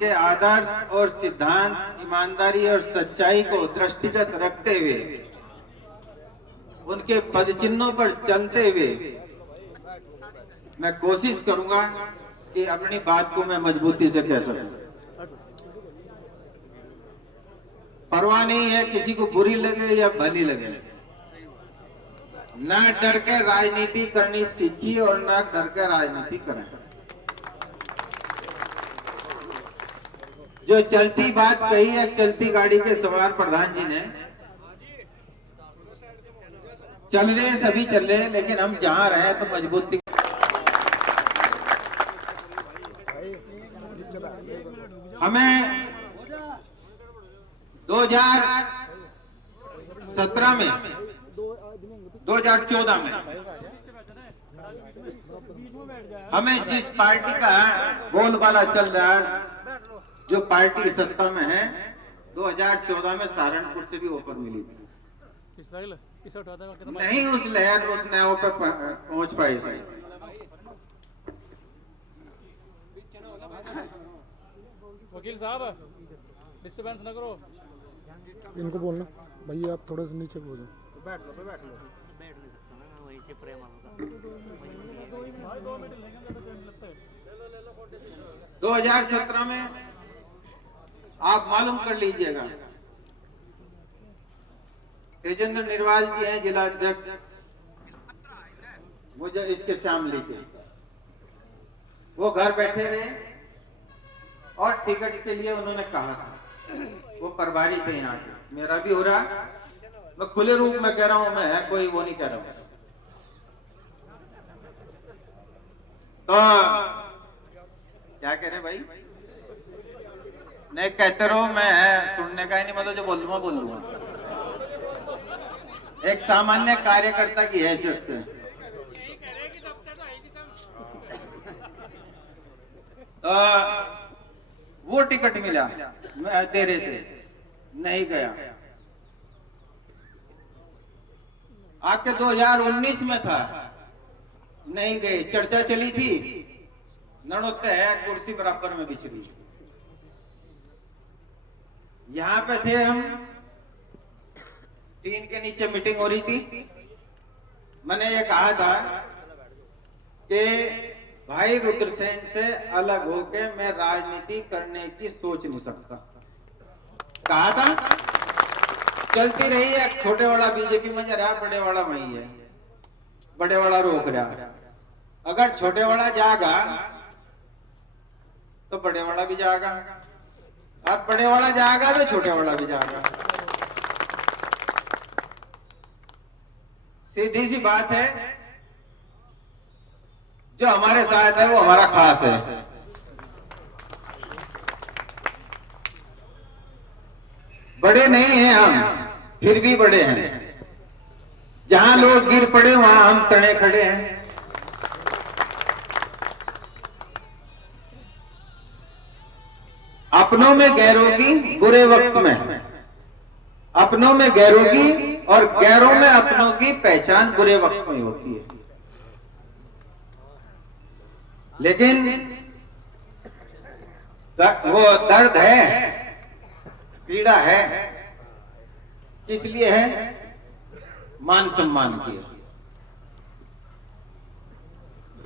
उनके आदर्श और सिद्धांत, ईमानदारी और सच्चाई को दृष्टिगत रखते हुए, उनके पदचिन्हों पर चलते हुए मैं कोशिश करूंगा कि अपनी बात को मैं मजबूती से कह सकूं। परवाह नहीं है किसी को बुरी लगे या भली लगे, न डर के राजनीति करनी सीखी और न डर के राजनीति करें। जो चलती बात कही है चलती गाड़ी के सवार प्रधान जी ने, चल रहे सभी चल रहे, लेकिन हम जहां रहे तो मजबूती। हमें 2017 में 2014 में हमें जिस पार्टी का बोलबाला चल रहा है, जो पार्टी सत्ता में है, 2014 में सहारनपुर से भी ऊपर मिली थी। नहीं उस लहर उस नाव पे पहुंच पाई थी। वकील साहब डिस्टर्बेंस न करो, इनको बोलना भैया आप थोड़ा सा नीचे बोलो। बैठ लो बैठ लो। 2017 में आप मालूम कर लीजिएगा, तेजेंद्र निर्वाल जी हैं जिला अध्यक्ष, मुझे इसके शामली के, वो घर बैठे रहे और टिकट के लिए उन्होंने कहा था, वो प्रभारी थे यहाँ के। मेरा भी हो रहा, मैं खुले रूप में कह रहा हूं, मैं कोई वो नहीं कह रहा हूं। तो क्या कह रहे भाई, नहीं कहते रहो, मैं सुनने का ही नहीं, मतलब जो बोल लूंगा एक सामान्य कार्यकर्ता की हैसियत से। तो वो टिकट मिला, मैं दे रहे थे, नहीं गया। आपके 2019 में था, नहीं गए। चर्चा चली थी, नड़ोते है कुर्सी बराबर में बिछ रही। यहां पे थे हम, टीन के नीचे मीटिंग हो रही थी। मैंने ये कहा था कि भाई रुद्रसेन से अलग होके मैं राजनीति करने की सोच नहीं सकता, कहा था। चलती रही है, छोटे वाला बीजेपी में जा रहा, बड़े वाला वही है, बड़े वाला रोक रहा। अगर छोटे वाला जागा तो बड़े वाला भी जाएगा, और बड़े वाला जाएगा तो छोटे वाला भी जाएगा। सीधी सी बात है, जो हमारे साथ है वो हमारा खास है। बड़े नहीं हैं हम, फिर भी बड़े हैं। जहां लोग गिर पड़े वहां हम तड़े खड़े हैं। अपनों में गैरों की, बुरे वक्त में अपनों में गैरों की और गैरों में अपनों की पहचान बुरे वक्त में होती है। लेकिन वो दर्द है, पीड़ा है, किस लिए है? मान सम्मान की।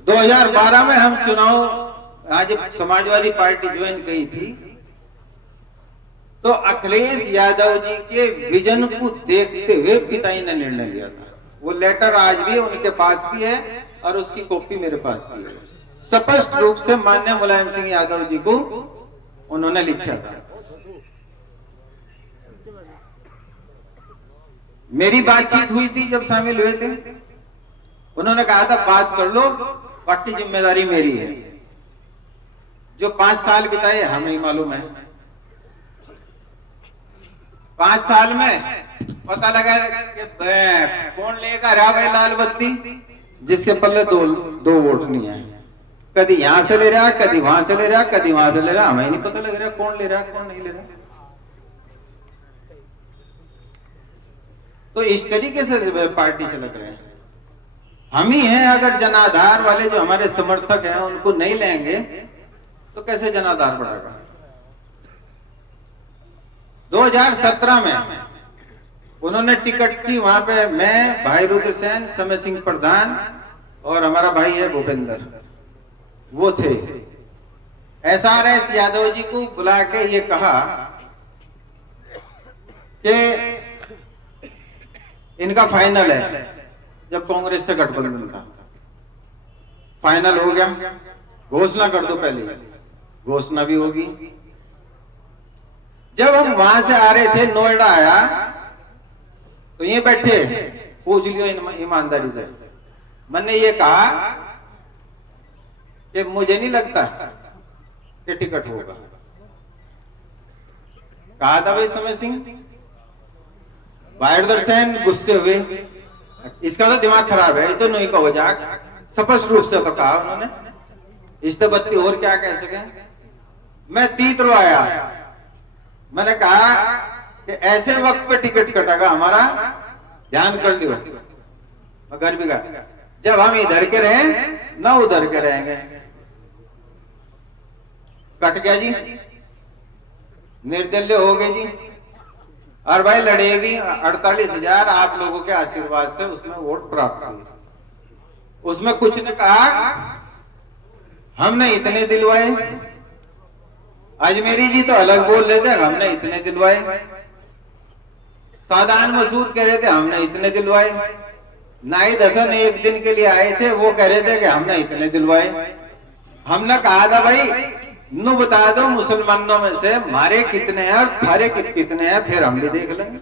2012 में हम चुनाव, आज समाजवादी पार्टी ज्वाइन की थी, तो अखिलेश यादव जी के विजन को देखते हुए पिताई ने निर्णय लिया था। वो लेटर आज भी उनके पास भी है और उसकी कॉपी मेरे पास भी है। स्पष्ट रूप से माननीय मुलायम सिंह यादव जी को उन्होंने लिखा था। मेरी बातचीत हुई थी जब शामिल हुए थे, उन्होंने कहा था बात कर लो, बाकी जिम्मेदारी मेरी है। जो 5 साल बिताए हमें ही मालूम है। 5 साल में पता लगा कि कौन लेगा रहा भाई लाल बत्ती, जिसके पल्ले दो वोट नहीं है। कभी यहां से ले रहा, कभी वहां से ले रहा, कभी वहां से ले रहा, हमें नहीं पता लग रहा कौन ले रहा कौन नहीं ले रहा। तो इस तरीके से पार्टी चल रहे हैं। हम ही हैं, अगर जनाधार वाले जो हमारे समर्थक हैं उनको नहीं लेंगे तो कैसे जनाधार बढ़ेगा? 2017 में उन्होंने टिकट की, वहां पे मैं, भाई रुद्रसेन, समय सिंह प्रधान और हमारा भाई है भूपेंद्र, वो थे। SRS यादव जी को बुला के ये कहा कि इनका फाइनल है, जब कांग्रेस से गठबंधन था, फाइनल हो गया, घोषणा कर दो, पहले घोषणा भी होगी। जब हम वहां से आ रहे थे, नोएडा आया तो ये बैठे, पूछ लियो ईमानदारी से, मैंने ये कहा कि मुझे नहीं लगता कि टिकट होगा। कहा था भाई समय सिंह, भाई दर्शन गुस्से हुए, इसका तो दिमाग खराब है, ये तो नहीं कहो जाक, स्पष्ट रूप से तो कहा उन्होंने, इस बत्ती और क्या कह सके। मैं तीतर आया, मैंने कहा कि ऐसे वक्त पे टिकट कटेगा हमारा, ध्यान कर लियो। घर भी कहा जब हम इधर के रहे ना उधर के रहेंगे। कट गया जी, निर्दलीय हो गए जी, और भाई लड़े भी 48,000 आप लोगों के आशीर्वाद से उसमें वोट प्राप्त हुए। उसमें कुछ ने कहा हमने इतने दिलवाए, अजमेरी जी तो अलग बोल रहे थे हमने इतने दिलवाए, सादान मसूद कह रहे थे हमने इतने दिलवाए, नाहिद हसन एक दिन के लिए आए थे, वो कह रहे थे कि हमने इतने दिलवाए। हमने कहा था भाई नु बता दो मुसलमानों में से हमारे कितने हैं और थारे कितने हैं, फिर हम भी देख लेंगे।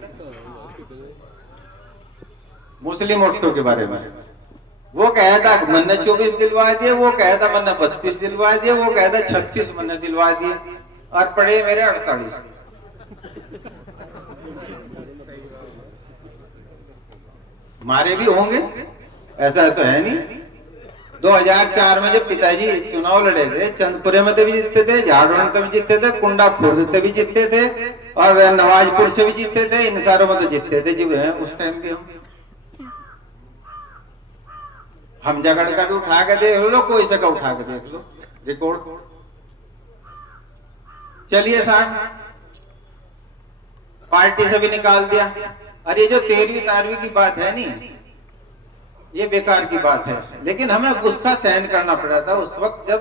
मुस्लिम वोटों के बारे में वो कहा था मैंने 24 दिलवा दिए, वो कहा था मैंने 32 दिलवा दिए, वो कहा था 36 मैंने दिलवा दिए, और पड़े मेरे 48। हमारे भी होंगे, ऐसा तो है नहीं। 2004 में जब पिताजी चुनाव लड़े थे, चंदपुरे में तो भी जीतते थे, झाड़ों में भी जीतते थे, कुंडा खुर्द से भी जीतते थे, और नवाजपुर से भी जीतते थे, इन सारों में तो जीतते थे जी। उस टाइम भी हम जगड़ का भी उठा के देख लो, कोई सा का उठा के देख लो रिकॉर्ड। चलिए साहब, पार्टी से भी निकाल दिया। अरे ये जो 13वीं 12वीं की बात है नहीं, ये बेकार की बात है, लेकिन हमें गुस्सा सहन करना पड़ा था उस वक्त जब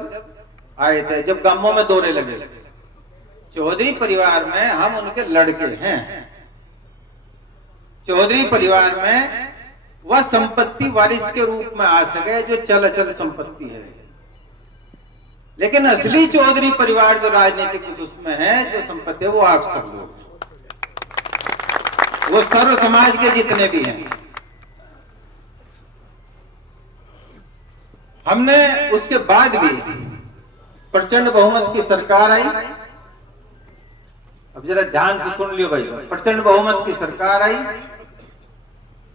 आए थे, जब गांवों में दौरे लगे। चौधरी परिवार में हम उनके लड़के हैं, चौधरी परिवार में वह संपत्ति वारिस के रूप में आ सके जो चल अचल संपत्ति है, लेकिन असली चौधरी परिवार जो राजनीतिक उसमें है, जो संपत्ति है, वो आप सब लोग, वो सर्व समाज के जितने भी हैं। हमने उसके बाद भी प्रचंड बहुमत की सरकार आई। अब जरा ध्यान से सुन लियो भाई साहब, प्रचंड बहुमत की सरकार आई।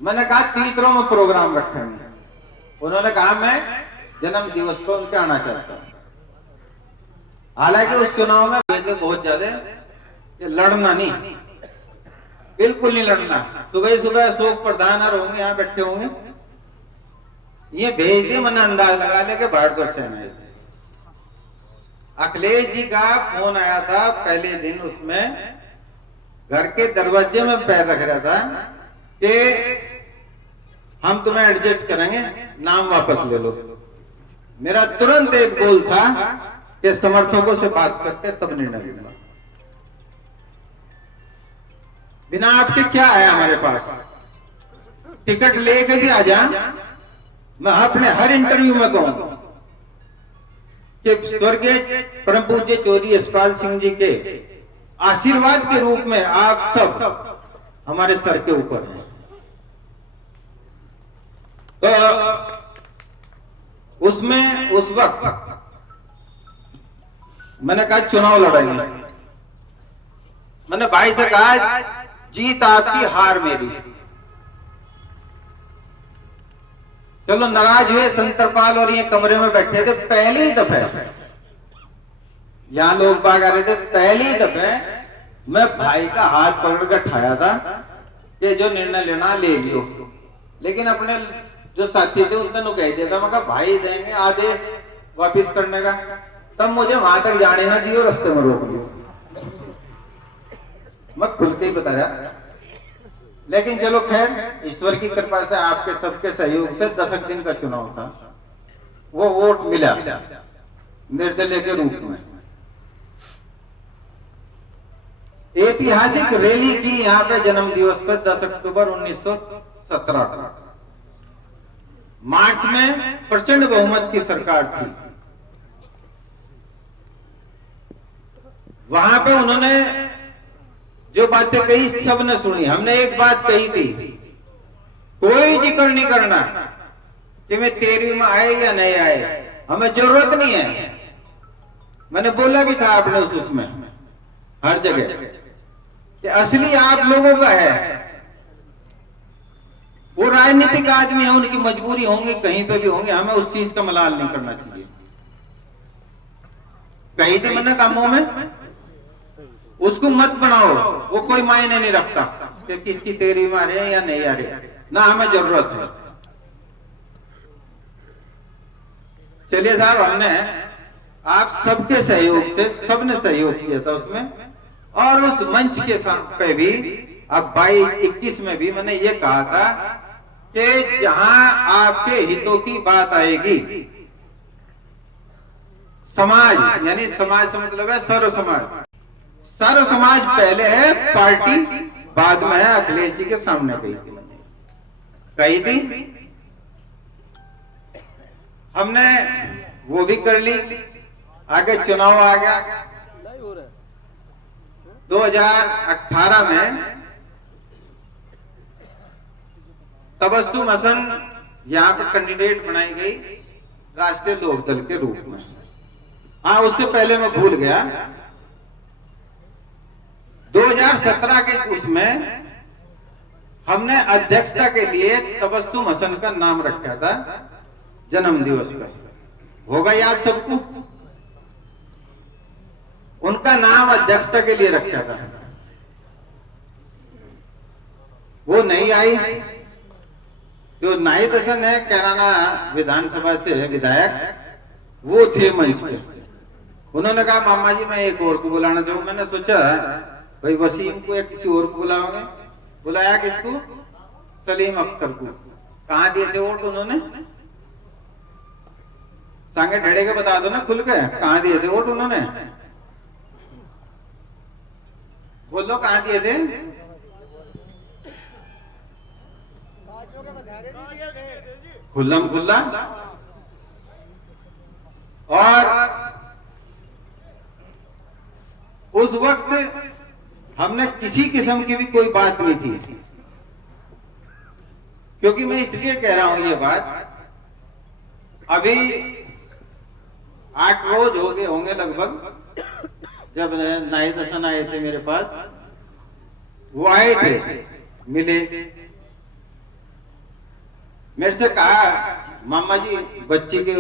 मैंने कहा तीतरों में प्रोग्राम रखेंगे, उन्होंने कहा मैं जन्म दिवस पर उनके आना चाहता हूं। हालांकि उस चुनाव में हुए थे बहुत ज्यादा, ये लड़ना नहीं, बिल्कुल नहीं लड़ना। सुबह सुबह अशोक प्रधान और होंगे यहाँ बैठे होंगे, ये भेज दिए, मैंने अंदाज लगा लिया कि भारत सेना आए थे। अखिलेश जी का फोन आया था पहले दिन, उसमें घर के दरवाजे में पैर रख रहा था कि हम तुम्हें एडजस्ट करेंगे, नाम वापस ले लो। मेरा तुरंत एक गोल था कि समर्थकों से बात करके तब निर्णय लूंगा। बिना आपके क्या आया हमारे पास, टिकट लेके भी आ जा। मैं अपने हर इंटरव्यू में कहूंगा कि स्वर्गीय परम पूज्य चौधरी यशपाल सिंह जी के आशीर्वाद के रूप में आप सब हमारे सर के ऊपर हैं। तो उसमें उस वक्त मैंने कहा चुनाव लड़ेंगे। मैंने भाई से कहा जीत आपकी हार मेरी। चलो नाराज हुए, संतरपाल और ये कमरे में बैठे थे। पहली दफे यहां लोग बाग आ रहे थे, पहली दफे मैं भाई का हाथ पकड़ कर ठाया था कि जो निर्णय लेना ले लियो। लेकिन अपने जो साथी थे उनसे नु कह दिया था, मैं कहा भाई देंगे आदेश वापिस करने का, तब मुझे वहां तक जाने ना दियो, रास्ते में रोक लियो। मैं खुल के ही बता रहा। लेकिन चलो खैर, ईश्वर की कृपा से आपके सबके सहयोग से 10 दिन का चुनाव था, वो वोट मिला निर्दलीय के रूप में। ऐतिहासिक रैली की यहाँ पे जन्म दिवस पे 10 अक्टूबर 1917। मार्च में प्रचंड बहुमत की सरकार थी। वहां पे उन्होंने जो बातें कही सबने सुनी। हमने एक बात कही थी, कोई जिक्र नहीं करना कि मैं 13वीं में आए या नहीं आए, हमें जरूरत नहीं है। मैंने बोला भी था आपने उसमें हर जगह कि असली आप लोगों का है। वो राजनीतिक आदमी है, उनकी मजबूरी होंगी, कहीं पे भी होंगे, हमें उस चीज का मलाल नहीं करना चाहिए। कही थी मैंने कामों में, उसको मत बनाओ, वो कोई मायने नहीं रखता कि किसकी 13वीं में आ रहे हैं या नहीं आ रहे, ना हमें जरूरत है। चलिए साहब, हमने आप सबके सहयोग से, सबने सहयोग किया था उसमें, और उस मंच के पे भी अब 22-21 में भी मैंने ये कहा था कि जहां आपके हितों की बात आएगी, समाज यानी समाज से मतलब है सर्व समाज। सर्व समाज पहले है, पार्टी बाद में है। अखिलेश जी के सामने कही थी मैंने, कही थी, हमने वो भी कर ली। आगे चुनाव आ गया 2018 में। तबस्सुम हसन यहाँ पे कैंडिडेट बनाई गई राष्ट्रीय लोकदल के रूप में। हाँ, उससे पहले मैं भूल गया, 2017 के उसमें हमने अध्यक्षता के लिए तबस्सुम हसन का नाम रखा था जन्म दिवस पे। होगा याद सबको? उनका नाम अध्यक्षता के लिए रखा था, वो नहीं आई। जो नाहिद हसन है, कैराना विधानसभा से है विधायक, वो थे मंच पे। उन्होंने कहा मामा जी मैं एक और को बुलाना चाहूँ। मैंने सोचा भाई वसीम को या किसी और को बुलाओगे। बुलाया किसको? सलीम अख्तर को। कहाँ दिए थे वोट उन्होंने? सांगे ढेड़े के बता दो ना खुल के, कहाँ दिए थे वोट उन्होंने? बोलो कहाँ दिए थे? खुल्लम खुल्ला। और उस वक्त हमने किसी किस्म की भी कोई बात नहीं थी, क्योंकि मैं इसलिए कह रहा हूं ये बात, अभी 8 रोज हो गए होंगे लगभग जब नाहिद हसन आए थे मेरे पास। वो आए थे, मिले, मेरे से कहा मामा जी बच्ची के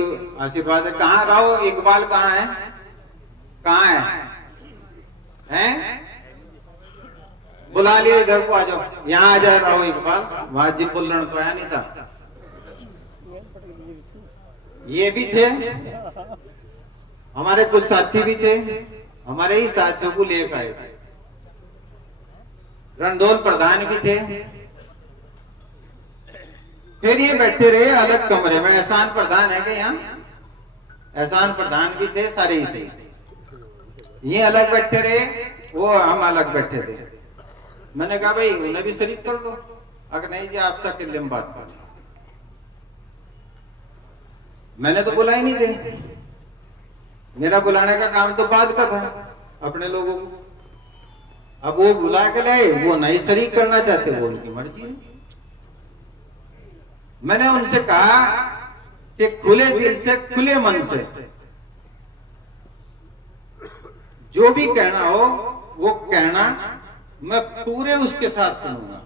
आशीर्वाद है। कहाँ रहो? इकबाल कहाँ है? कहाँ है? हैं? बुला लिया, इधर को आ जाओ, यहाँ आ जाए रहो इकबाल। वहां जी बुल्लन तो आया नहीं था। ये भी थे, हमारे कुछ साथी भी थे, हमारे ही साथियों को लेकर आए थे। रणधौल प्रधान भी थे। फिर ये बैठे रहे अलग कमरे में। एहसान प्रधान है क्या यहाँ? एहसान प्रधान भी थे, सारे ही थे। ये अलग बैठे रहे, वो हम अलग बैठे थे। मैंने कहा भाई उन्हें भी शरीक कर दो। अगर नहीं जी आपसे अकेले में बात कर। मैंने तो बुला ही नहीं थे, मेरा बुलाने का काम तो बाद का था अपने लोगों को। अब वो बुला के लाए, वो नहीं शरीक करना चाहते, वो उनकी मर्जी है। मैंने उनसे कहा कि खुले दिल से, खुले मन से जो भी कहना हो वो कहना, मैं पूरे उसके साथ सुनूंगा।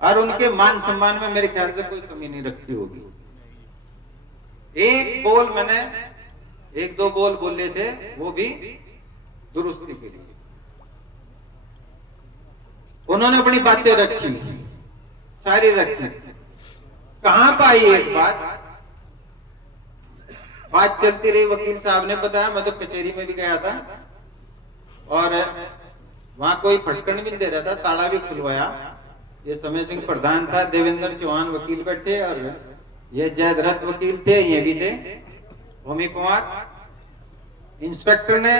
और उनके मान सम्मान में मेरे ख्याल से कोई कमी नहीं रखी होगी। एक बोल मैंने, 1-2 बोल बोले थे, वो भी दुरुस्ती के लिए। उन्होंने अपनी बातें रखी, सारी रखी। कहां पाई एक बात चलती रही। वकील साहब ने बताया, मैं तो कचहरी में भी गया था और वहां कोई फटकन भी नहीं दे रहा था, ताला भी खुलवाया। ये समय सिंह प्रधान था, देवेंद्र चौहान वकील बैठे और ये जयद्रथ वकील थे, ये भी थे, होमी कुमार। इंस्पेक्टर ने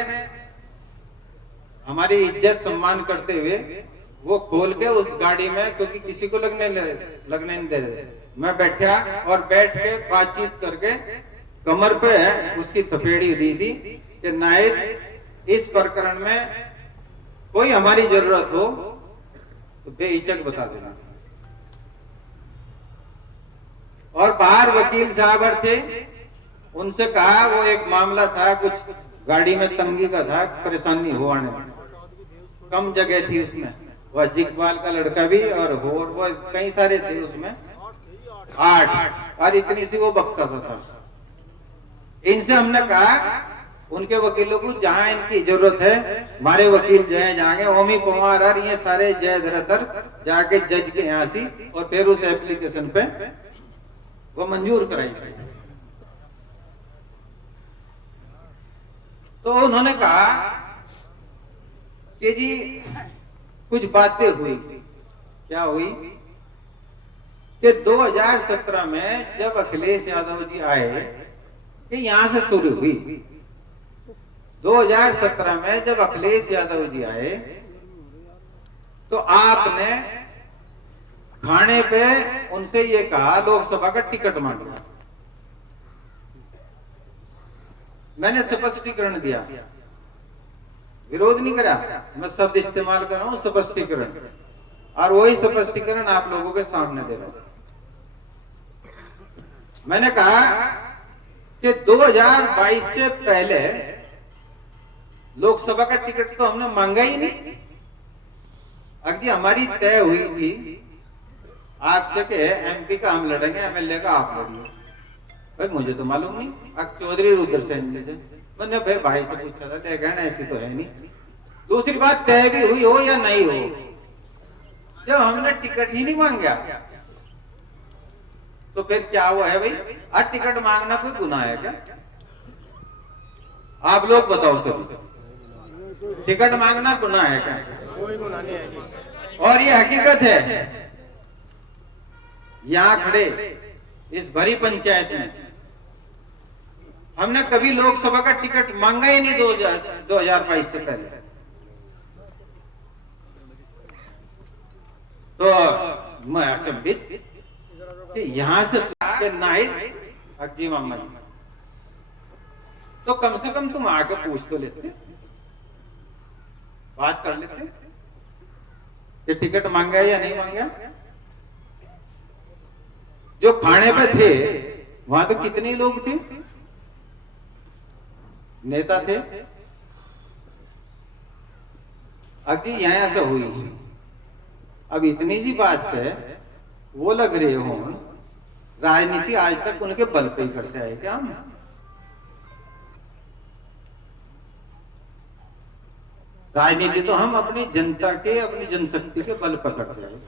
हमारी इज्जत सम्मान करते हुए वो खोल के उस गाड़ी में, क्योंकि किसी को लगने नहीं दे रहे, मैं बैठा और बैठ के बातचीत करके कमर पे उसकी थपेड़ी दी थी कि नायब इस प्रकरण में कोई हमारी जरूरत हो तो बेहिचक बता देना। और बाहर वकील साहब थे, उनसे कहा, वो एक मामला था, कुछ गाड़ी में तंगी का था, परेशानी हो आने में, कम जगह थी उसमें, वह जिकबाल का लड़का भी और वो कई सारे थे उसमें, 8 और इतनी सी वो बक्सा सा था। इनसे हमने कहा, उनके वकीलों को, जहां इनकी जरूरत है हमारे वकील जो है जाएंगे, ओमी कुमार और ये सारे जयधरतर जाके जज के यहाँ सी और फिर उस एप्लीकेशन पे वो मंजूर कराई। तो उन्होंने कहा कि जी कुछ बातें हुई। क्या हुई कि 2017 में जब अखिलेश यादव जी आए, कि यहां से शुरू हुई, 2017 में जब अखिलेश यादव जी आए तो आपने खाने पे उनसे ये कहा लोकसभा का टिकट मांगना। मैंने स्पष्टीकरण दिया, विरोध नहीं करा, मैं शब्द इस्तेमाल कर रहा हूं स्पष्टीकरण, और वही स्पष्टीकरण आप लोगों के सामने दे रहा हूं। मैंने कहा कि 2022 से पहले लोकसभा का टिकट तो हमने मांगा ही नहीं। अगर हमारी तय हुई थी आपसे कि एमपी का हम लड़ेंगे, एमएलए का आप लड़िए। भाई मुझे तो मालूम नहीं, अब चौधरी रुद्रसेन जी से मैंने फिर भाई से पूछा था, लेकिन ऐसी तो है नहीं। दूसरी बात, तय भी हुई हो या नहीं हो, जब हमने टिकट ही नहीं मांगा तो फिर क्या वो है भाई? आज टिकट मांगना कोई गुनाह है क्या? आप लोग बताओ सभी, टिकट मांगना गुनाह है क्या? कोई गुनाह नहीं है। और ये हकीकत है, यहां खड़े इस भरी पंचायत में हमने कभी लोकसभा का टिकट मांगा ही नहीं 2022 से पहले। तो मैं अचंभित कि यहां से नाहिद अक्जी मामा जी, तो कम से कम तुम आके पूछ तो लेते, बात कर लेते कि टिकट मांगा या नहीं मांगा। जो खाने पे थे वहां तो कितने लोग थे, नेता थे। अक्जी यहां से हुई, अब इतनी सी बात से वो लग रहे हो राजनीति आज तक उनके बल पे ही करते आए क्या हम? राजनीति तो हम अपनी जनता के, अपनी जनशक्ति के बल पर करते आए।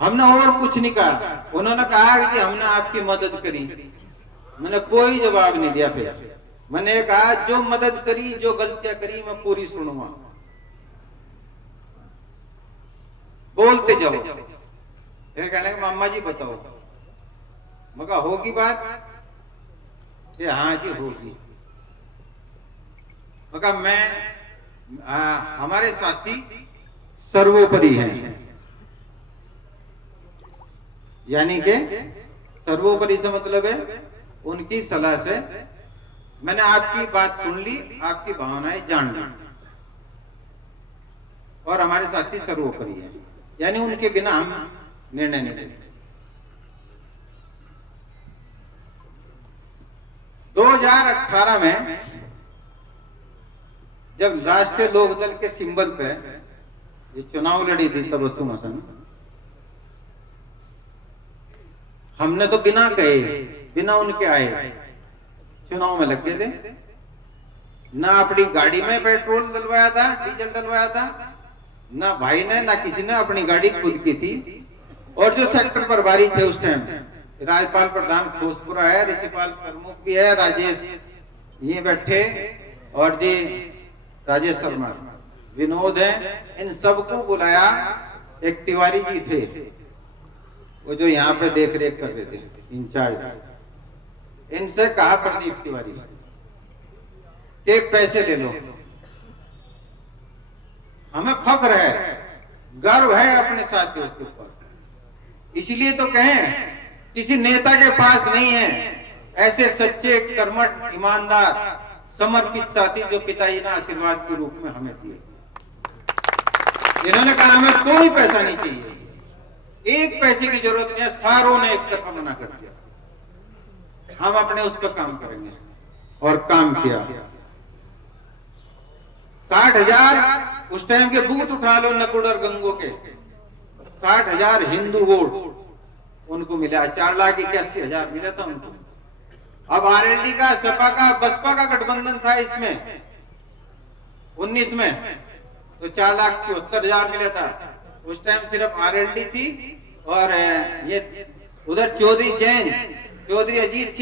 हमने और कुछ नहीं कहा। उन्होंने कहा कि हमने आपकी मदद करी, मैंने कोई जवाब नहीं दिया। फिर मैंने कहा जो मदद करी, जो गलतियां करी, मैं पूरी सुनूंगा, बोलते जाओ। फिर कहने का मामा जी बताओ, मैं कहा होगी बात कि हाँ जी होगी। मैं कहा मैं हमारे साथी सर्वोपरि हैं, यानी कि सर्वोपरि से मतलब है उनकी सलाह से मैंने आपकी बात सुन ली, आपकी भावनाएं जान ली, और हमारे साथी सर्वोपरि है, यानी उनके बिना हम निर्णय नहीं ले सकते। 2018 में जब राष्ट्रीय लोकदल के सिंबल पे ये चुनाव लड़ी थी तबस्सुम हसन, हमने तो बिना कहे, बिना उनके आए चुनाव में लग गए थे। ना अपनी गाड़ी में पेट्रोल डलवाया था, डीजल डलवाया था, ना भाई ने, ना किसी ने, अपनी गाड़ी खुद की थी। और जो सेक्टर प्रभारी थे उस टाइम, राज्यपाल प्रधान खोसपुरा है, ऋषिपाल प्रमुख भी है, राजेश ये बैठे और जी राजेश शर्मा, विनोद है, इन सबको बुलाया। एक तिवारी जी थे, वो जो यहाँ पे देख रेख कर रहे थे, इंचार्ज। इनसे कहा प्रदीप तिवारी के पैसे ले लो, हमें फक्र है, गर्व है अपने साथियों के ऊपर। इसलिए तो कहें किसी नेता के पास नहीं है ऐसे सच्चे, कर्मठ, ईमानदार, समर्पित साथी जो पिताजी ने आशीर्वाद के रूप में हमें दिए। इन्होंने कहा हमें कोई पैसा नहीं चाहिए, एक पैसे की जरूरत नहीं है। सारों ने एक तरफा मना कर दिया, हम अपने उस पर काम करेंगे, और काम किया। 60,000 उस टाइम के बूथ उठा लो नकुड़ और गंगो के, 60,000 हिंदू वोट उनको मिला। 4,81,000 मिला था उनको। अब आरएलडी का, सपा का, बसपा का गठबंधन था इसमें 19 में, तो 4,74,000 मिला था। उस टाइम सिर्फ आरएलडी थी, और ये उधर चौधरी जैन, चौधरी अजीत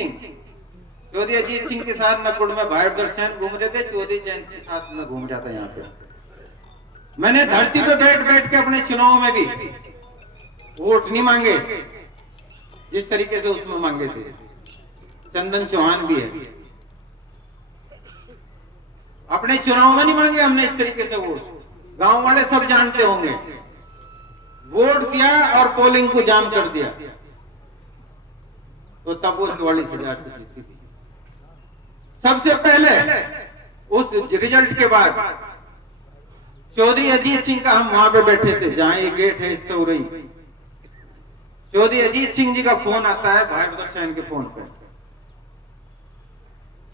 सिंह के साथ नकुड़ में भाई दर्शन घूम रहे थे, चौधरी जैन के साथ में घूम रहा था। यहाँ पे मैंने धरती पे बैठ बैठ के अपने चुनाव में भी वोट नहीं मांगे जिस तरीके से उसमें मांगे थे। चंदन चौहान भी है, अपने चुनाव में नहीं मांगे हमने इस तरीके से वोट। गांव वाले सब जानते होंगे, वोट दिया और पोलिंग को जाम कर दिया, तो तब वो 44,000 से जीती थी। सबसे पहले उस रिजल्ट के बाद चौधरी अजीत सिंह का, हम वहां पे बैठे थे जहां ये गेट है इस तौरई, चौधरी अजीत सिंह जी का फोन आता है भाई रुद्रसेन के फोन पे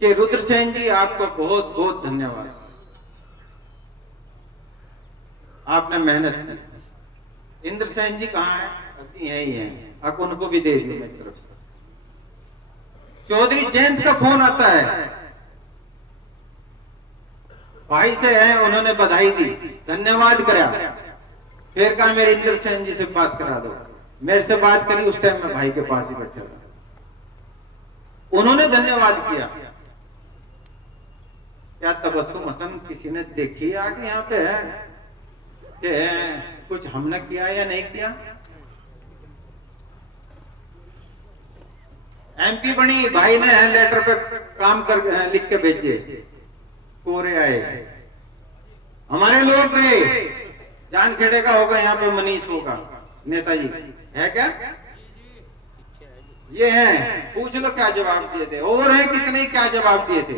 कि रुद्रसेन जी आपको बहुत बहुत धन्यवाद, आपने मेहनत की। इंद्रसेन जी कहाँ है? यही है, आप उनको भी दे दियो मेरी तरफ से। चौधरी जयंत का फोन आता है, भाई से है, उन्होंने बधाई दी, धन्यवाद करा, फिर कहा मेरे इंद्रसेन जी से बात करा दो। मेरे से बात करी, उस टाइम मैं भाई के पास ही बैठा था, उन्होंने धन्यवाद किया। क्या तबस्सुम हसन किसी ने देखी आगे यहाँ पे है कि कुछ हमने किया या नहीं किया? एमपी बनी, भाई ने लेटर पे काम कर लिख के भेजे, कोरे आए, हमारे लोग गए, जानखेड़े का होगा, यहाँ पे मनीष होगा, नेताजी है क्या? ये है, पूछ लो क्या जवाब दिए थे, और है कितने क्या जवाब दिए थे।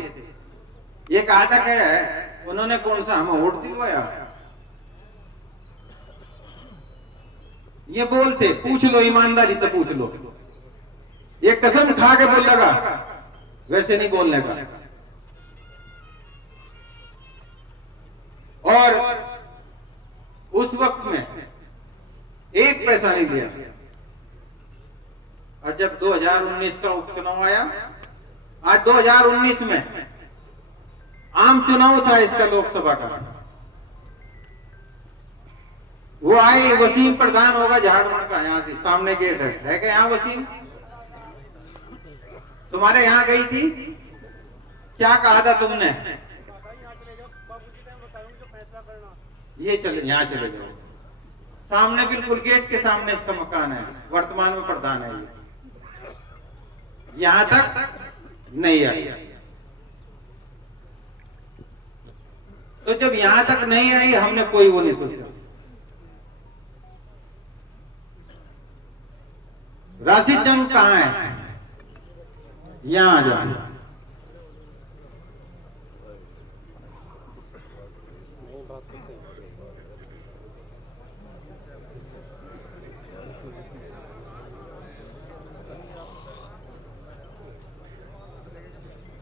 ये कहा था क्या है, उन्होंने कौन सा हमें वोट दिलवाया? ये बोलते, पूछ लो, ईमानदारी से पूछ लो। ये कसम खा के बोल लगा, वैसे नहीं बोलने का। और उस वक्त में एक पैसा नहीं दिया। और जब 2019 का उपचुनाव आया, आज 2019 में आम चुनाव था इसका, लोकसभा का, वो आए, वसीम प्रधान होगा झारखंड का, यहां से सामने गेट है क्या यहाँ वसीम? तुम्हारे यहां गई थी, क्या कहा था तुमने? ये चले, यहाँ चले जाओ, सामने बिल्कुल गेट के सामने इसका मकान है, वर्तमान में प्रधान है ये, यहां तक नहीं आई। तो जब यहां तक नहीं आई, हमने कोई वो नहीं सोचा। राशिद जंग कहां है? यहां आ जाओ।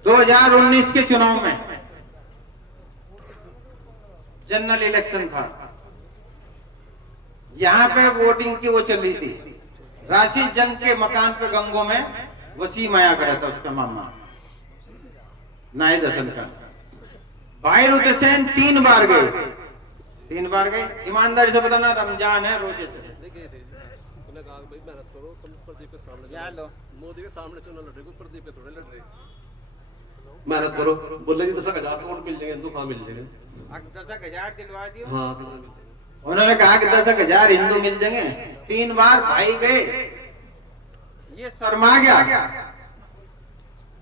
2019 के चुनाव में जनरल इलेक्शन था, यहां पे वोटिंग की वो चल रही थी। राशिद जंग के मकान पे गंगों में वसीम आया करा था, उसका मामा नाहिद हसन का। भाई रुद्रसेन 3 बार गए। ईमानदारी से बताना, रमजान है, रोजे से मोदी के सामने चुनाव लड़ रहे, प्रदीप पे थोड़े लड़ रहे। मेहनत करो। बोले जी 10,000 वोट मिल जाएंगे, हिंदू कहाँ मिल जाएंगे? 10,000 दिलवा दियो। हाँ कितना मिल जाएंगे? उन्होंने कहा कि 10,000 हिंदू मिल जाएंगे। 3 बार भाई गए, ये शर्मा गया।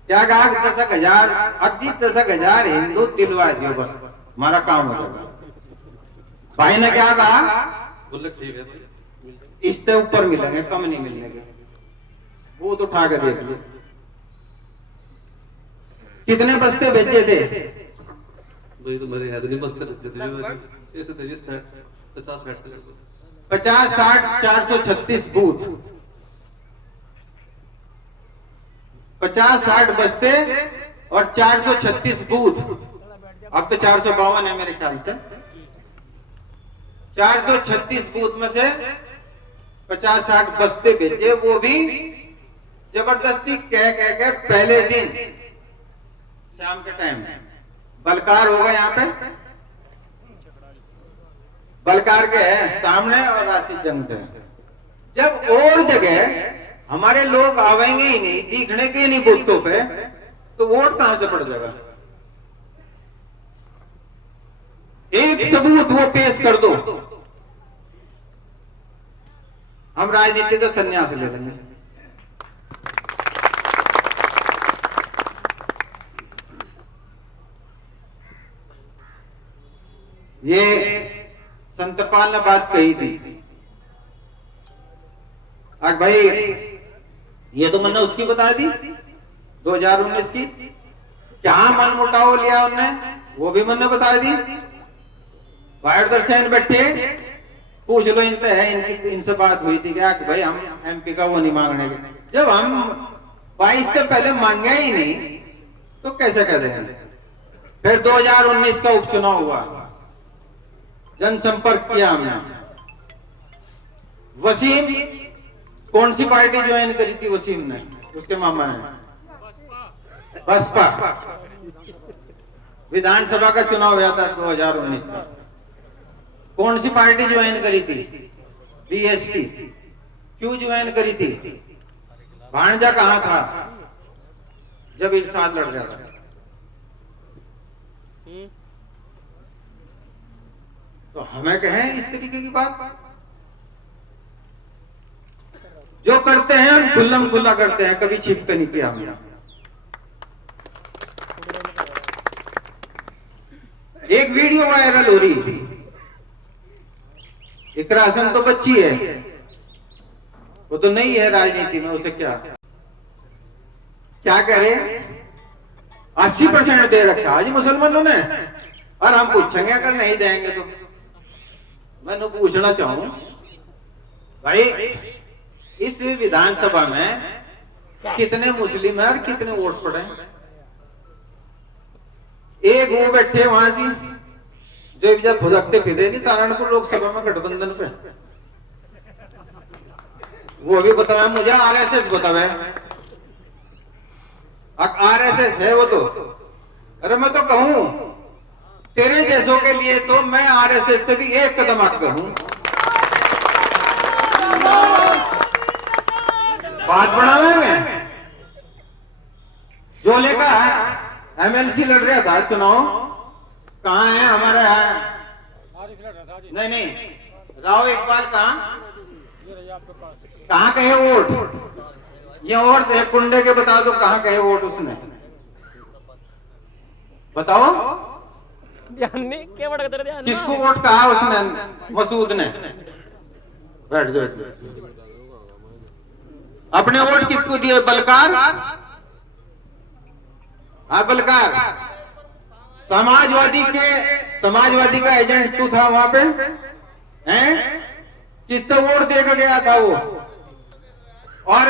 क्या कहा कि 10,000 अजीत 10,000 हिंदू दिलवा दियो, बस हमारा काम हो जाएगा। भाई ने क्या कहा? बोले ठीक है भाई, मिल जाएंगे। इससे ऊपर मिलेंगे, कम नहीं मिलेंगे। वो तो उठा के देख लो कितने बस्ते भेजे थे। भाई तो मेरे याद नहीं, बस्ते रहते थे ऐसे थे, 50-60 थे। 50, 60, 436 बूथ, 50-60 बस्ते और 436 बूथ। अब तो 452 है मेरे ख्याल से। 436 बूथ में से 50-60 बस्ते भेजे, वो भी जबरदस्ती कह के पहले दिन शाम के टाइम बलकार होगा यहाँ पे, बलकार के सामने और राशि जंग थे। जब और जगह हमारे लोग आवेंगे ही नहीं, दिखने के ही नहीं बूथों पे, तो वोट कहां से पड़ जाएगा? एक सबूत वो पेश कर दो, हम राजनीति का संन्यास ले लेंगे। ये संतपाल ने बात कही थी, आज भाई ये तो मैंने उसकी बता दी 2019 की, क्या मन मुटाव लिया उनने वो भी मैंने बता दी। वायर दर्शन बैठे पूछ लो इनसे है, इनकी इनसे बात हुई थी क्या कि भाई हम एमपी का वो नहीं मांगने के। जब हम 22 से पहले मांगे ही नहीं तो कैसे कह देंगे? फिर 2019 का उपचुनाव हुआ, जनसंपर्क किया हमने। वसीम कौन सी पार्टी ज्वाइन करी थी? वसीम ने, उसके मामा ने बसपा। विधानसभा का चुनाव हुआ था 2019 का, कौन सी पार्टी ज्वाइन करी थी? बीएसपी। क्यों ज्वाइन करी थी? भांजा कहां था जब इरशाद लड़ रहा था? तो हमें कहें इस तरीके की बात? जो करते हैं हम खुल्लम खुल्ला करते हैं, कभी छिप के नहीं किया हमने। एक वीडियो वायरल हो रही, इकरा हसन तो बच्ची है, वो तो नहीं है राजनीति में, उसे क्या करे? 80% दे रखा आज मुसलमानों ने, और हम पूछेंगे अगर नहीं देंगे तो। मैं पूछना चाहूं भाई, इस विधानसभा में कितने मुस्लिम है और कितने वोट पड़े? एक वो बैठे वहां से जो जब भुदकते फिरे नहीं सहारनपुर लोकसभा में गठबंधन पे, वो भी बतावे मुझे, आरएसएस बतावे। आरएसएस है वो तो। अरे मैं तो कहूं तेरे जैसों के लिए तो मैं आरएसएस से भी एक कदम आगे हूं। बात बढ़ा लेंगे। जो लेका एमएलसी लड़ रहा था चुनाव, कहां है हमारा? नहीं, राव इकबाल कहां कहे वोट? ये और कुंडे के बता दो कहां कहे वोट उसने, बताओ किसको वोट कहा उसने? मसूद ने। बैठ जाओ। अपने वोट किसको दिए? बलकार। हाँ बलकार, समाजवादी का एजेंट तू था वहां पे, हैं? किसको वोट देकर गया था वो? और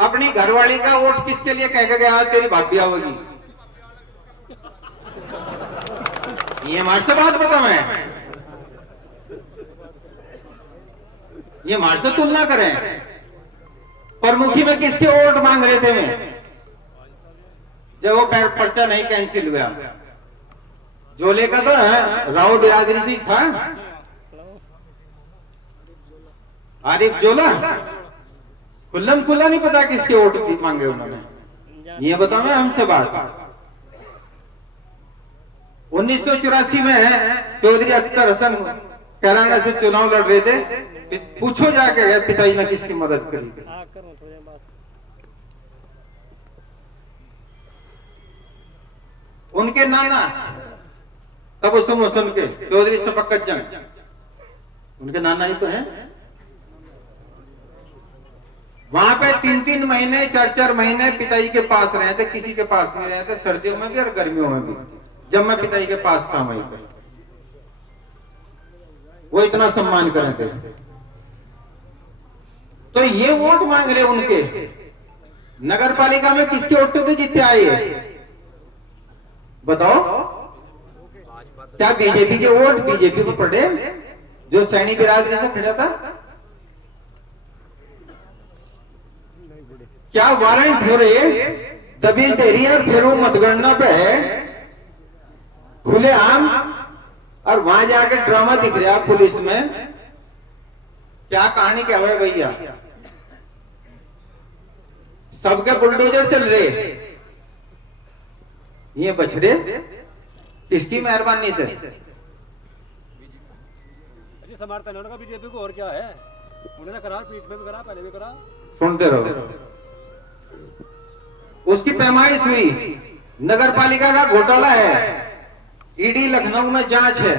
अपनी घरवाली का वोट किसके लिए कह के गया? तेरी भाभी होगी। ये हमारे से बात बता, मैं ये हमारे से तुलना करें। प्रमुखी में किसके वोट मांग रहे थे मैं जब वो पर्चा नहीं कैंसिल हुआ? जोले का तो है, राव बिरादरी से था, आरिफ जोला। खुल्लम खुल्ला नहीं पता किसके वोट मांगे उन्होंने, ये बताओ हमसे बात। 1984 में है चौधरी अख्तर हसन कैराना से चुनाव लड़ रहे थे। पूछो जाके गए पिताजी ने किसकी मदद करी थी। उनके नाना तब मुसन के चौधरी शफकत जंग, उनके नाना ही तो हैं। वहां पे 3-3 महीने 4-4 महीने पिताजी के पास रहे थे, किसी के पास नहीं रहे थे, सर्दियों में भी और गर्मियों में भी। जब मैं पिताजी के पास था वहीं पे वो इतना सम्मान कर रहे थे। तो ये वोट मांग रहे उनके नगर पालिका में किसके वोट पे जीते आए हैं बताओ? क्या बीजेपी के वोट बीजेपी को पड़े जो सैनी बिरादरी से खड़ा था? क्या वारंट हो रहे दबी तेरी और फिर वो मतगणना पे है खुले आम, और वहां जाके ड्रामा दिख रहा पुलिस में। क्या कहानी क्या हुआ भैया? सबके बुलडोजर चल रहे, ये बच रहे किसकी मेहरबानी से? समर्थन उनका बीजेपी को, और क्या है? उन्होंने करा, पीठ में भी करा, पहले भी करा। सुनते रहो। उसकी पैमाइश हुई, नगर पालिका का घोटाला है, ईडी लखनऊ में जांच है,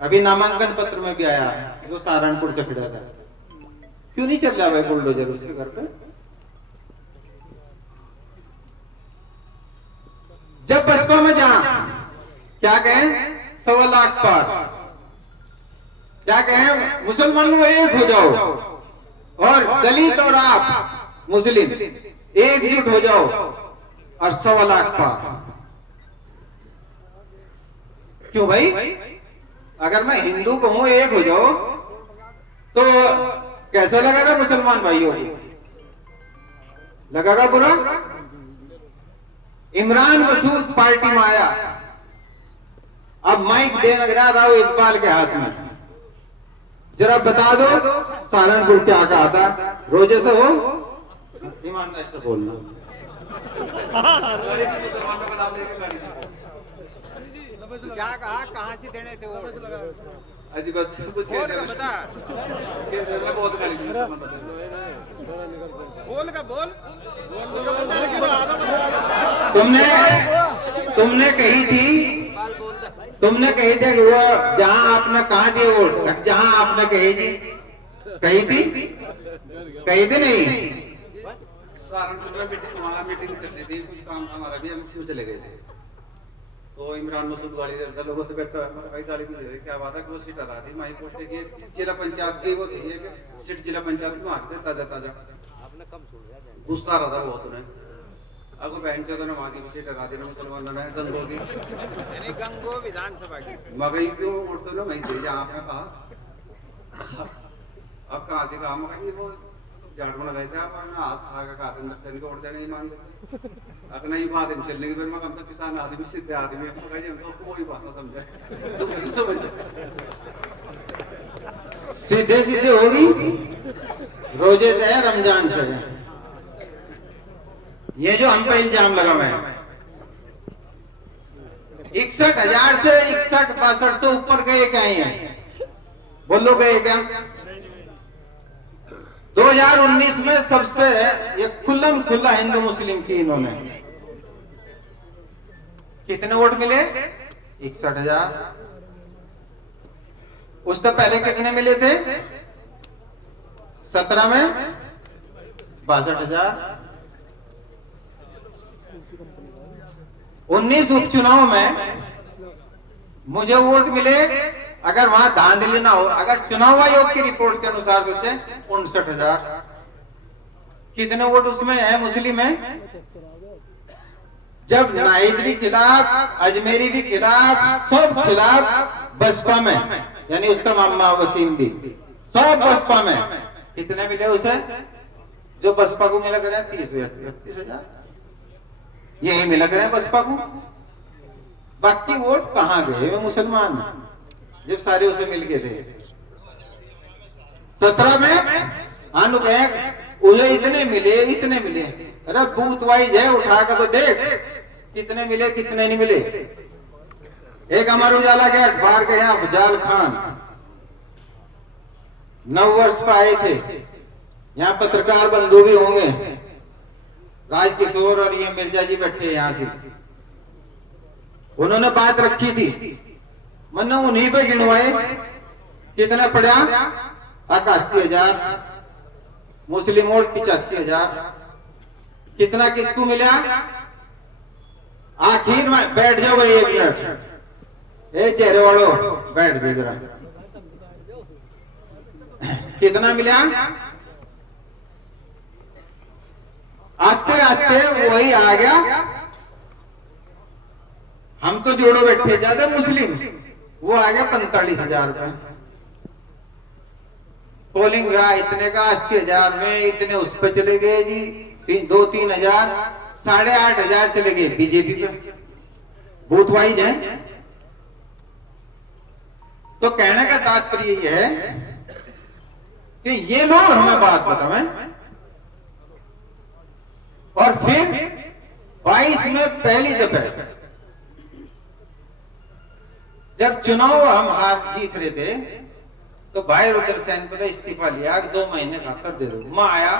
अभी नामांकन पत्र में भी आया जो सहारनपुर से खड़ा था। क्यों नहीं चल रहा भाई बुलडोजर उसके घर पे? जब बसपा में जा क्या कहें 1.25 लाख पार, क्या कहें मुसलमान लोग एक हो जाओ और दलित और आप मुस्लिम एकजुट हो जाओ और 1.25 लाख पार। क्यों भाई? अगर मैं हिंदू कहूं एक हो जाओ तो कैसा लगेगा मुसलमान भाइयों को? लगेगा बुरा? इमरान मसूद पार्टी में आया, अब माइक देने लगा राव इकबाल के हाथ में, जरा बता दो सहारनपुर क्या कहा था? रोजे से हो ईमानदारी से बोलना। मुसलमानों का नाम लेकर क्या कहा? कहां से देने थे वो? अजी बस कुछ बता, बहुत गाली दी। बोल का बोल। तुमने कही थी कि वो जहां आपने कहा दिए वोट, जहां आपने कही थी नहीं। सहारनपुर में मीटिंग चल रही थी, कुछ काम हमारा भी, हम उसमें चले गए थे। तो इमरान मसूद गाली दे रहा था, लोगों से बैठा है भाई गाली नहीं दे रहे, क्या बात है? कि वो सीट हरा दी माई पोस्टे की जिला पंचायत की, वो थी कि सीट जिला पंचायत में हार दे ताजा आपने कब सुन रहा? गुस्सा रहा था बहुत उन्हें। अब बहन चौधरी ने वहां की सीट हरा दी ना मुसलमानों ने, गंगो की, यानी गंगो विधानसभा की। मगई क्यों उड़ते ना वहीं थे जहाँ आपने कहा। अब कहाँ से कहा? मगर वो झाड़ में लगाए थे आप, हाथ खा का अंदर से वोट देने ही मान देते। अगर नहीं बात चलने की फिर मैं तो किसान आदमी सीधे आदमी हम तो कोई भाषा समझे तो समझ सीधे सीधे होगी। रोजे से है, रमजान से है। ये जो हम पे इल्जाम लगा हुआ है 61,000 से 61-62 से ऊपर गए क्या हैं? बोलो गए क्या? 2019 में सबसे ये खुल्लम खुल्ला हिंदू मुस्लिम की इन्होंने कितने वोट मिले? 61,000। उससे पहले कितने मिले थे? 17 में 62,000। 19 उपचुनाव में मुझे वोट मिले, अगर वहां धांधली ना हो, अगर चुनाव आयोग की रिपोर्ट के अनुसार सोचे 59,000। कितने वोट उसमें है मुस्लिम है? जब नाहिद भी खिलाफ, अजमेरी भी खिलाफ, सब खिलाफ बसपा में, यानी उसका मामा वसीम भी, सब बसपा में। कितने मिले उसे? जो बसपा को मिला करे 30,000 यही मिला करे बसपा को। बाकी वोट कहां गए वे मुसलमान जब सारे उसे मिल गए थे? 17 में आनु कहे उसे इतने मिले। अरे बूथ वाइज है, उठा कर तो देख कितने मिले कितने नहीं मिले। एक अमर उजाला के अखबार के यहाँ अफजाल खान 9 वर्ष पर आए थे। यहाँ पत्रकार बंधु भी होंगे, राजकिशोर और ये मिर्जा जी बैठे यहाँ से। उन्होंने बात रखी थी, मैंने उन्हीं पे गिनवाए। कितना पड़ा? 81,000, मुस्लिम वोट 85,000। कितना किसको मिला? आखिर में बैठ जाओ भाई 1 मिनट, ए चेहरे वालों बैठ दे जरा। कितना मिला? आते आते वही आ गया। हम तो जोड़ो बैठे ज्यादा मुस्लिम, वो आ गया 45,000 का। पोलिंग हुआ इतने का, 80,000 में इतने उस पर चले गए जी, 2-3 हजार, 8,500 चले गए बीजेपी पे। बूथ वाइज है। तो कहने का तात्पर्य यह है कि ये लोग हमें बात बताएं और फिर 22 में पहली दफे जब चुनाव हम हार जीत रहे थे तो भाई रुद्रसेन को इस्तीफा लिया, 2 महीने खातर दे दो। मैं आया,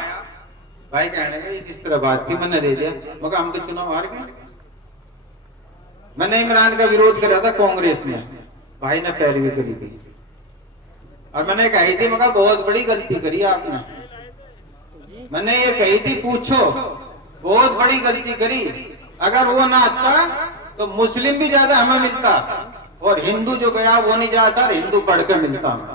भाई कहने का इस तरह बात थी, मैंने दे दिया। मगर हम तो चुनाव हार गए। मैंने इमरान का विरोध करा था कांग्रेस में, भाई ने पैरवी करी थी और मैंने कही थी मगर बहुत बड़ी गलती करी आपने। मैंने ये कही थी, पूछो बहुत बड़ी गलती करी, अगर वो ना आता तो मुस्लिम भी ज्यादा हमें मिलता और हिंदू जो गया वो नहीं जाता, हिंदू बढ़ के मिलता हमें।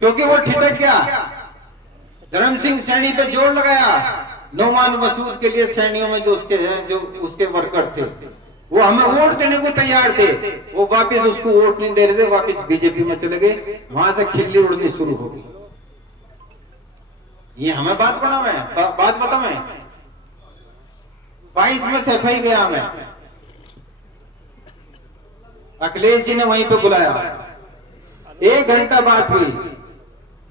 क्योंकि वो ठिठक गया। धर्म सिंह सैनी पे जोर लगाया, नौमान मसूद के लिए सैनियों में जो उसके वर्कर थे वो हमें वोट देने को तैयार थे, वो वापस उसको वोट नहीं दे रहे थे, वापस बीजेपी में चले गए। वहां से खिल्ली उड़नी शुरू हो गई। ये हमें बात बताओ मैं 22 में सफाई गया हमें, अखिलेश जी ने वहीं पे बुलाया, 1 घंटा बात हुई।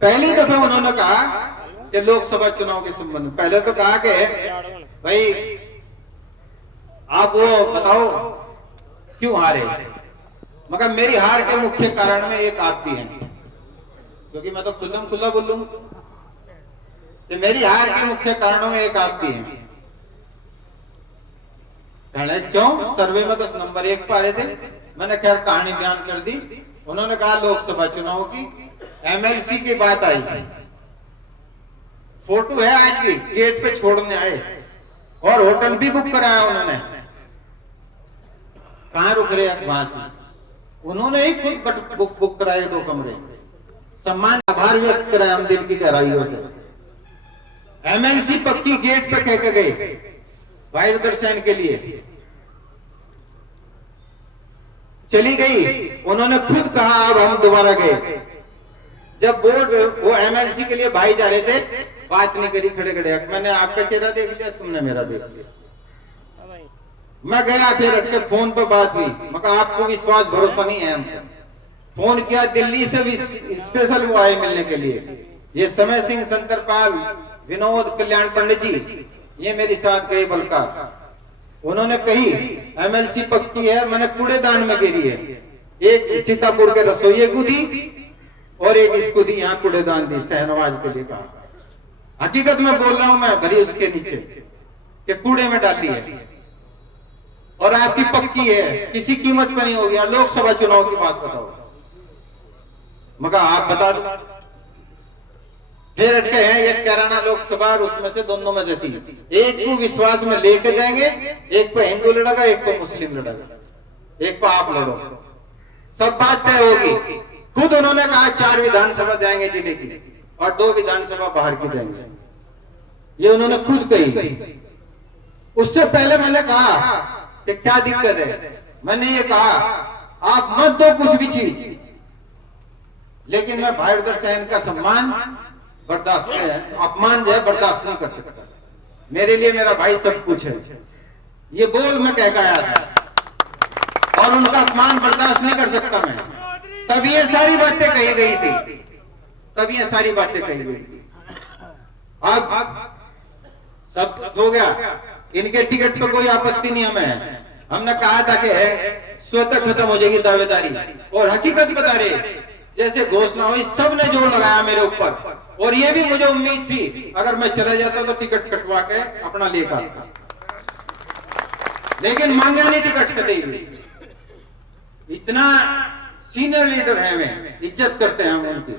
पहली दफे उन्होंने कहा कि लोकसभा चुनाव के संबंध में, पहले तो कहा कि भाई आप वो बताओ क्यों हारे। मगर मेरी हार के मुख्य कारण में एक आप भी हैं, क्योंकि मैं तो खुला बोलूं कि मेरी हार के मुख्य कारणों में एक आप भी हैं। कहने क्यों? सर्वे में तो नंबर 1 पर आ रहे थे। मैंने खैर कहानी बयान कर दी। उन्होंने कहा लोकसभा चुनाव की एमएलसी की बात आई, फोटो है आज भी, गेट पे छोड़ने आए और होटल भी बुक कराया उन्होंने। कहां रुक रहे वहां से? उन्होंने ही खुद बुक कराए 2 कमरे। सम्मान आभार व्यक्त कराया हम दिल की गहराइयों से। एमएलसी पक्की गेट पे कह के गए भाई रुद्रसेन के लिए। चली गई, उन्होंने खुद कहा अब हम दोबारा गए। जब वो एमएलसी के लिए भाई जा रहे थे, बात नहीं करी, खड़े खड़े। मैंने आपका चेहरा देख लिया, तुमने मेरा देख लिया। मैं गया, फिर के फोन पर बात हुई। मगर आपको विश्वास भरोसा नहीं है हमको। फोन किया दिल्ली से भी स्पेशल वो आए मिलने के लिए, ये समय सिंह संतरपाल, विनोद कल्याण पंडित जी, ये मेरे साथ गए बलकार। उन्होंने कही एमएलसी पक्की है, मैंने कूड़ेदान में गिरी है। एक सीतापुर के रसोइये को दी और एक इसको दी, यहाँ कूड़ेदान दी शहनवाज के लिए कहा। हकीकत में बोल रहा हूं मैं, भरी उसके नीचे कि कूड़े में डाली है और आपकी पक्की है, किसी कीमत पर नहीं हो गया। लोकसभा चुनाव की बात बताओ, मगर आप बता दो। फिर अटके हैं एक कैराना लोकसभा और उसमें से दोनों में जती, एक को विश्वास में लेके जाएंगे, एक पे हिंदू लड़ेगा, एक पे मुस्लिम लड़ेगा, एक पे आप लड़ो, सब बात तय होगी। खुद उन्होंने कहा 4 विधानसभा जाएंगे जिले की और 2 विधानसभा बाहर की जाएंगे, ये उन्होंने खुद कही। उससे पहले मैंने कहा कि क्या दिक्कत है, मैंने ये कहा आप मत दो कुछ भी चीज, लेकिन मैं भाई रुद्रसेन का सम्मान बर्दाश्त है, अपमान जो है बर्दाश्त नहीं कर सकता। मेरे लिए मेरा भाई सब कुछ है, ये बोल मैं कह के आया था और उनका अपमान बर्दाश्त नहीं कर सकता मैं। तब ये सारी बातें कही गई थी, तब ये सारी बातें कही गई थी। अब सब हो गया, इनके टिकट पे कोई आपत्ति नहीं हमें, हमने कहा था कि स्वतः खत्म हो जाएगी दावेदारी, और हकीकत बता रहे जैसे घोषणा हुई सबने जोर लगाया मेरे ऊपर, और ये भी मुझे उम्मीद थी अगर मैं चला जाता तो टिकट कटवा के अपना लेकर आता, लेकिन मांगा नहीं टिकट कतई भी। इतना सीनियर लीडर है, मैं इज्जत करते हैं हम उनकी,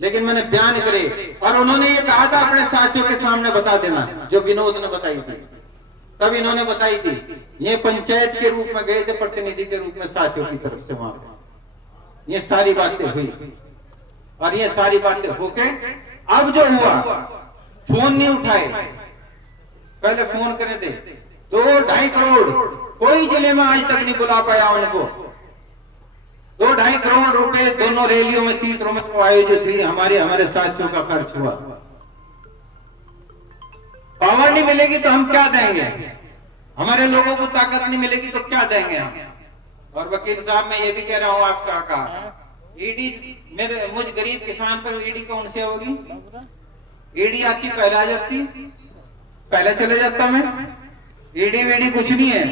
लेकिन मैंने बयान करे और उन्होंने ये कहा था अपने साथियों के सामने बता देना, जो विनोद ने बताई थी तब इन्होंने बताई थी। ये पंचायत के रूप में गए थे, प्रतिनिधि के रूप में साथियों की तरफ से वहां पे ये सारी बातें हुई, और ये सारी बातें होके अब जो हुआ, फोन नहीं उठाए, पहले फोन करे थे 2-2.5 करोड़ कोई जिले में आज तक नहीं बुला पाया उनको। 2-2.5 करोड़ रुपए दोनों रैलियों में, तीर्थों में जो आयोजित हुई हमारे साथियों का खर्च हुआ। पावर नहीं मिलेगी तो हम क्या देंगे, हमारे लोगों को ताकत नहीं मिलेगी तो क्या देंगे हम। और वकील साहब मैं ये भी कह रहा हूं आपका कहा, ईडी मुझ गरीब किसान पर ईडी कौन सी होगी? ईडी आती पहले आ जाती, पहले चले जाता मैं। ईडी वीडी कुछ नहीं है,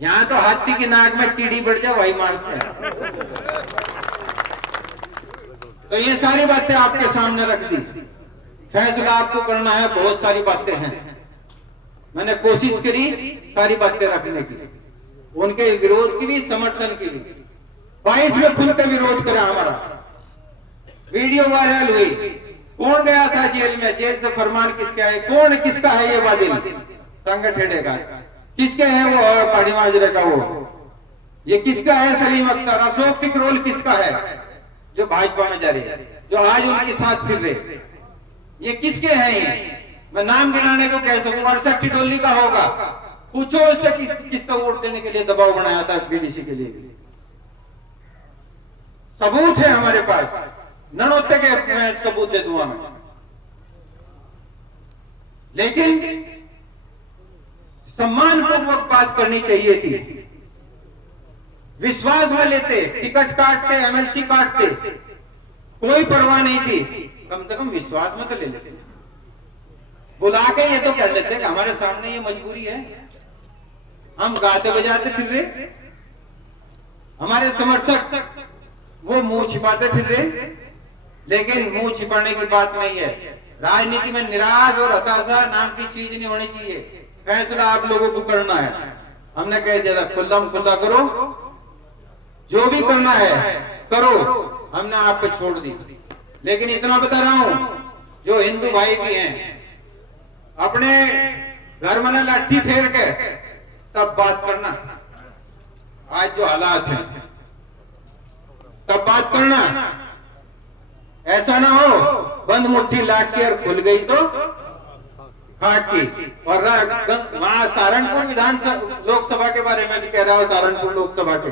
यहां तो हाथी की नाक में कीड़ी बढ़ जाए वही मारते हैं। तो ये सारी बातें आपके सामने रख दी, फैसला आपको करना है, बहुत सारी बातें हैं, मैंने कोशिश करी सारी बातें रखने की, उनके विरोध की भी समर्थन की भी। 22 में खुल के विरोध करा हमारा, वीडियो वायरल हुई, कौन गया था जेल में, जेल से फरमान किसका है, कौन किसका है ये बादल संगठन का, किसके है वो पहाड़ी माजरे का वो, ये किसका है सलीम अख्तर, अशोक टिकरोल किसका है जो भाजपा में जा रहे हैं, जो आज उनके साथ फिर रहे, ये किसके हैं? ये मैं नाम गिनाने को कह सकूं, 68 टोली का होगा, पूछो उससे किसका वोट देने के लिए दबाव बनाया था बीडीसी के लिए भी। सबूत है हमारे पास, ननोत्ते के मैं सबूत दे दूंगा मैं। लेकिन सम्मानपूर्वक बात करनी चाहिए थी, विश्वास में लेते, टिकट काटते, एमएलसी काटते, कोई परवाह नहीं थी, कम से कम विश्वास में तो ले लेते, बुला के ये तो कर लेते कि हमारे सामने ये मजबूरी है, हम गाते बजाते फिर रहे, हमारे समर्थक वो मुंह छिपाते फिर रहे। लेकिन मुंह छिपाने की बात नहीं है, राजनीति में निराश और हताशा नाम की चीज नहीं होनी चाहिए, फैसला आप लोगों को करना है। हमने कह दिया था खुल्लम खुल्ला करो, जो भी करना है करो, हमने आप पे छोड़ दी। लेकिन इतना बता रहा हूं, जो हिंदू भाई भी हैं अपने घर में लाठी फेर के तब बात करना, आज जो हालात हैं तब बात करना, ऐसा ना हो बंद मुट्ठी लाठी और खुल गई तो खाट की। और वहां सहारनपुर विधानसभा लोकसभा के बारे में भी कह रहा हूं, सहारनपुर लोकसभा के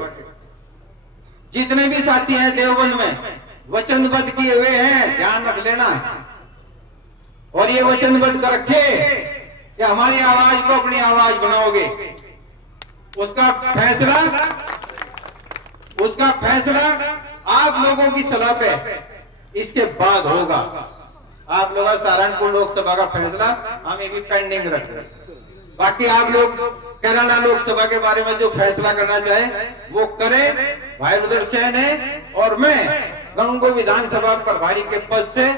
जितने भी साथी हैं देवबंद में वचनबद्ध किए हुए हैं, ध्यान रख लेना, और ये वचनबद्ध कर रखे कि हमारी आवाज को अपनी आवाज बनाओगे, उसका फैसला आप लोगों की सलाह पे इसके बाद होगा। आप लोग सहारनपुर लोकसभा का फैसला हम ये भी पेंडिंग रख रहे हैं। बाकी आप लोग कैराना लोकसभा के बारे में जो फैसला करना चाहे वो करे। भाई रुद्र सेन है और मैं गंगो विधानसभा प्रभारी के पद से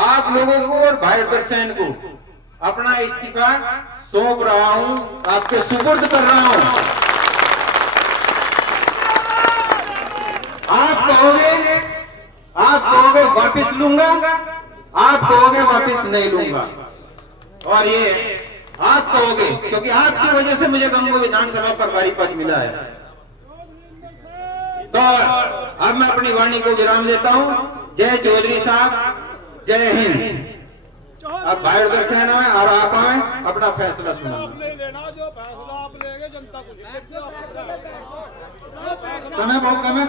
आप लोगों को और भाई रुद्र सेन को अपना इस्तीफा सौंप रहा हूं, आपके सुपुर्द कर रहा हूं। आप कहोगे वापिस लूंगा, आप कहोगे वापिस नहीं लूंगा, और ये आप कहोगे क्योंकि आपकी वजह से मुझे गंगो विधानसभा प्रभारी पद मिला है। तो अब मैं अपनी वाणी को विराम देता हूं। जय चौधरी साहब, जय हिंद। अब भाई उधर से आना है और आप आए अपना फैसला सुनाना। लेना जो फैसला आप लेंगे जनता को समय बहुत कम है।